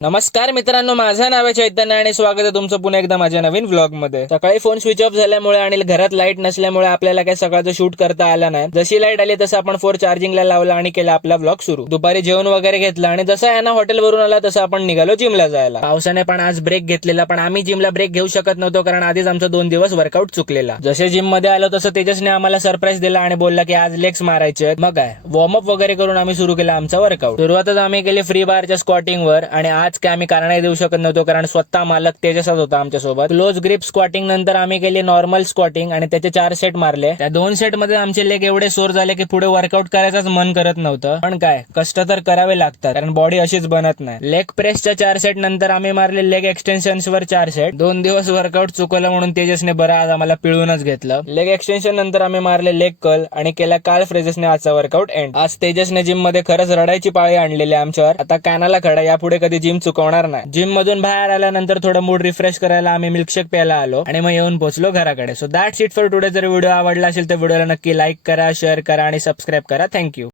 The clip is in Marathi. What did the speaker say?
नमस्कार मित्रांनो, माझं नाव आहे चैतन्य आणि स्वागत आहे तुमचं पुन्हा एकदा माझ्या नवीन व्लॉग मध्ये. सकाळी फोन स्विच ऑफ झाल्यामुळे आणि घरात लाईट नसल्यामुळे आपल्याला काही सकाळचं शूट करता आलं नाही. जशी लाईट आली तसं आपण फोन चार्जिंगला लावला आणि केला आपला व्लॉग सुरू. दुपारी जेवण वगैरे घेतलं आणि जसं आहे ना हॉटेलवरून आला तसं आपण निघालो जिमला जायला. पावसाने पण आज ब्रेक घेतलेला, पण आम्ही जिमला ब्रेक घेऊ शकत नव्हतो कारण आधीच आमचा 2 दिवस वर्कआउट चुकलेला. जसे जिम मध्ये आलो तसं तेजसने आम्हाला सरप्राईज दिला आणि बोलला की आज लेग्स मारायचे आहेत. मग काय वॉर्मअप वगैरे करून आम्ही सुरू केला आमचा वर्कआउट. सुरुवातच आम्ही केली फ्री बारच्या स्क्वॉटिंग वर आणि आज काय आम्ही कारण देऊ शकत नव्हतो कारण स्वतः मालक तेजसच होता आमच्या सोबत. क्लोज ग्रिप स्क्वॉटिंग नंतर आम्ही केली नॉर्मल स्क्वॉटिंग आणि त्याचे 4 सेट मारले. त्या 2 सेट मध्ये आमचे लेग एवढे सोर झाले की पुढे वर्कआउट करायचंच मन करत नव्हतं. पण काय कष्ट तर करावे लागतात कारण बॉडी अशीच बनत नाही. लेग प्रेसच्या 4 सेट नंतर आम्ही मारले लेग एक्सटेन्शन्स वर 4 सेट. 2 दिवस वर्कआउट चुकवलं म्हणून तेजसने बरं आज आम्हाला पिळूनच घेतलं. लेग एक्सटेन्शन नंतर आम्ही मारले लेग कर्ल आणि केला काल फ्रेजेसने आजचा वर्कआउट एंड. आज तेजसने जिम मध्ये खरंच रडायची पाळी आणलेली आमच्यावर. आता कानाला खडा, यापुढे कधी जिम चुकवणार नाही. जिम मधून बाहेर आल्यानंतर थोडं मूड रिफ्रेश करायला आम्ही मिल्कशेक प्यायला आलो आणि मग येऊन पोहोचलो घराकडे. So that's it for today. जर व्हिडिओ आवडला असेल तर व्हिडिओला नक्की लाईक करा, शेअर करा आणि सबस्क्राईब करा. थँक्यू.